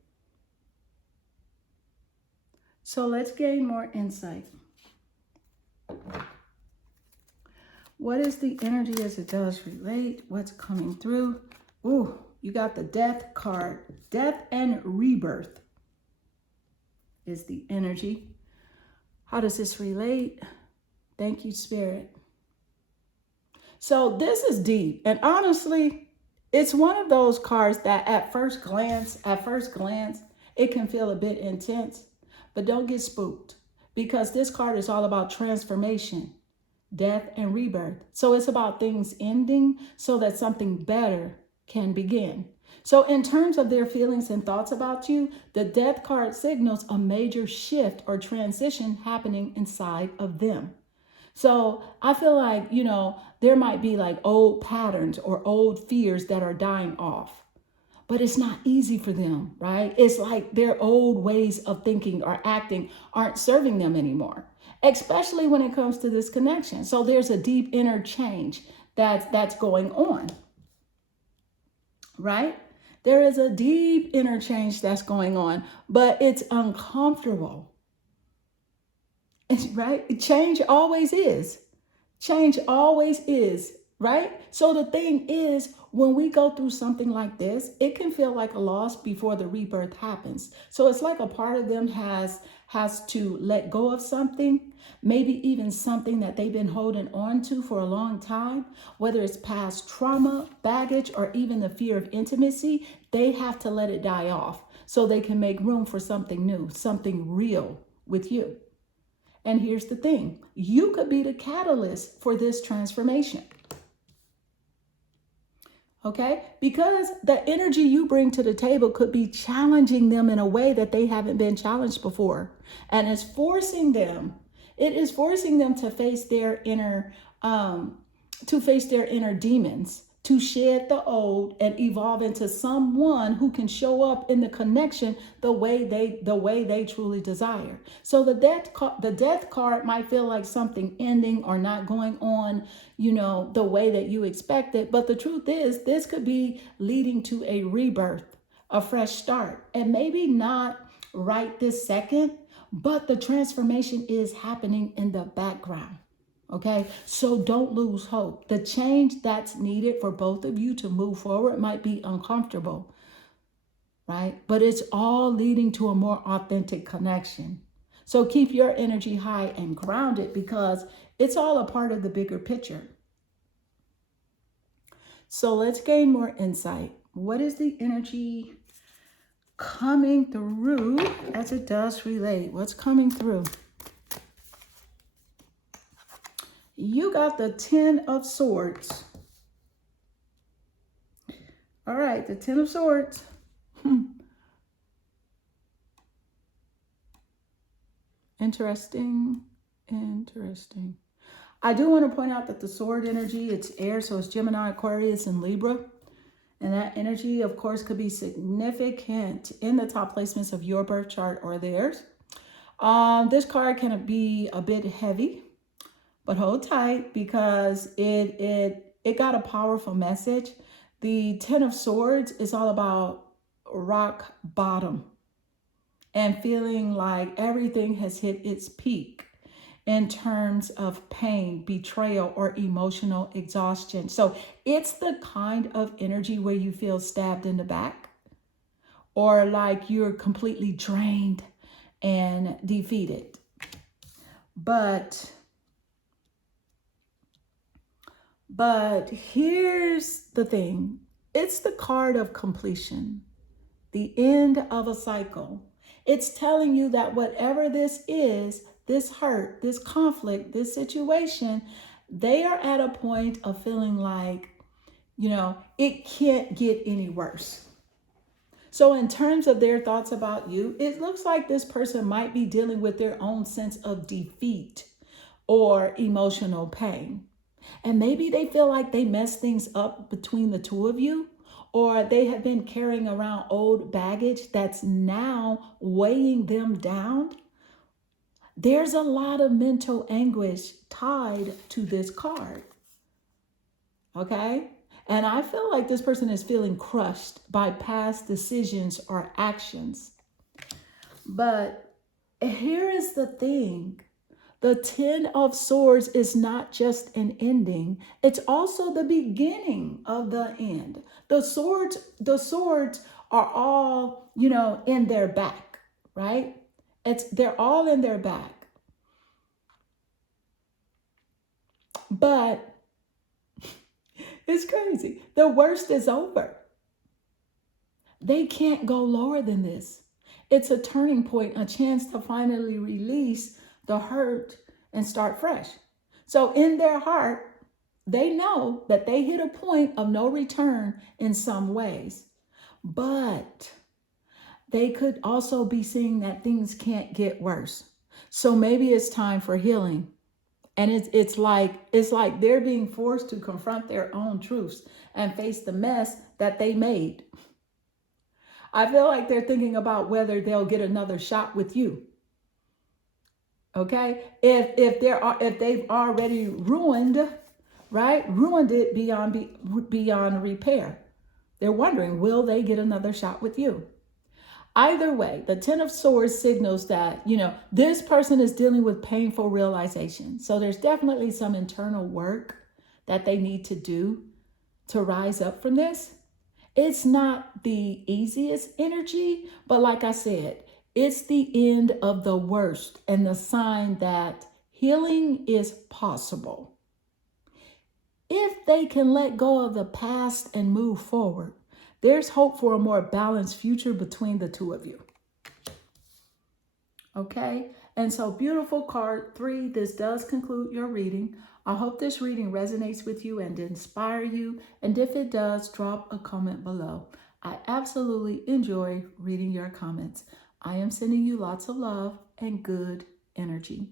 So let's gain more insight. What is the energy as it does relate? What's coming through? Ooh, you got the Death card. Death and rebirth is the energy. How does this relate? Thank you, Spirit. So this is deep. And honestly, it's one of those cards that at first glance, it can feel a bit intense. But don't get spooked, because this card is all about transformation, death, and rebirth. So it's about things ending so that something better can begin. So in terms of their feelings and thoughts about you, the Death card signals a major shift or transition happening inside of them. So I feel like, there might be like old patterns or old fears that are dying off. But it's not easy for them, right? It's like their old ways of thinking or acting aren't serving them anymore, especially when it comes to this connection. So there's a deep inner change that's going on, right? There is a deep inner change that's going on, but it's uncomfortable. It's right. Change always is. Change always is, right? So the thing is, when we go through something like this, it can feel like a loss before the rebirth happens. So it's like a part of them has to let go of something, maybe even something that they've been holding on to for a long time, whether it's past trauma, baggage, or even the fear of intimacy. They have to let it die off so they can make room for something new, something real with you. And here's the thing, you could be the catalyst for this transformation. Okay? Because the energy you bring to the table could be challenging them in a way that they haven't been challenged before. And it is forcing them to face their inner demons, to shed the old and evolve into someone who can show up in the connection the way they truly desire. So the death card might feel like something ending or not going on, the way that you expected. But the truth is, this could be leading to a rebirth, a fresh start, and maybe not right this second, but the transformation is happening in the background. Okay, so don't lose hope. The change that's needed for both of you to move forward might be uncomfortable, right? But it's all leading to a more authentic connection. So keep your energy high and grounded, because it's all a part of the bigger picture. So let's gain more insight. What is the energy coming through as it does relate? What's coming through? You got the 10 of Swords. All right, the 10 of Swords. Interesting. I do want to point out that the sword energy, it's air, so it's Gemini, Aquarius, and Libra. And that energy, of course, could be significant in the top placements of your birth chart or theirs. This card can be a bit heavy, but hold tight, because it got a powerful message. The 10 of Swords is all about rock bottom and feeling like everything has hit its peak in terms of pain, betrayal, or emotional exhaustion. So it's the kind of energy where you feel stabbed in the back, or like you're completely drained and defeated. But here's the thing. It's the card of completion, the end of a cycle. It's telling you that whatever this is, this hurt, this conflict, this situation, they are at a point of feeling like, it can't get any worse. So, in terms of their thoughts about you, it looks like this person might be dealing with their own sense of defeat or emotional pain. And maybe they feel like they messed things up between the two of you, or they have been carrying around old baggage that's now weighing them down. There's a lot of mental anguish tied to this card. Okay? And I feel like this person is feeling crushed by past decisions or actions. But here is the thing. The 10 of Swords is not just an ending, it's also the beginning of the end. The swords are all, in their back, right? They're all in their back. But it's crazy. The worst is over. They can't go lower than this. It's a turning point, a chance to finally release the hurt and start fresh. So in their heart, they know that they hit a point of no return in some ways. But they could also be seeing that things can't get worse. So maybe it's time for healing. And it's like they're being forced to confront their own truths and face the mess that they made. I feel like they're thinking about whether they'll get another shot with you. Okay? If they've already ruined it beyond repair. They're wondering, will they get another shot with you? Either way, the 10 of Swords signals that, this person is dealing with painful realization. So there's definitely some internal work that they need to do to rise up from this. It's not the easiest energy, but like I said, it's the end of the worst and the sign that healing is possible. If they can let go of the past and move forward, there's hope for a more balanced future between the two of you. Okay? And so beautiful card 3, this does conclude your reading. I hope this reading resonates with you and inspire you. And if it does, drop a comment below. I absolutely enjoy reading your comments. I am sending you lots of love and good energy.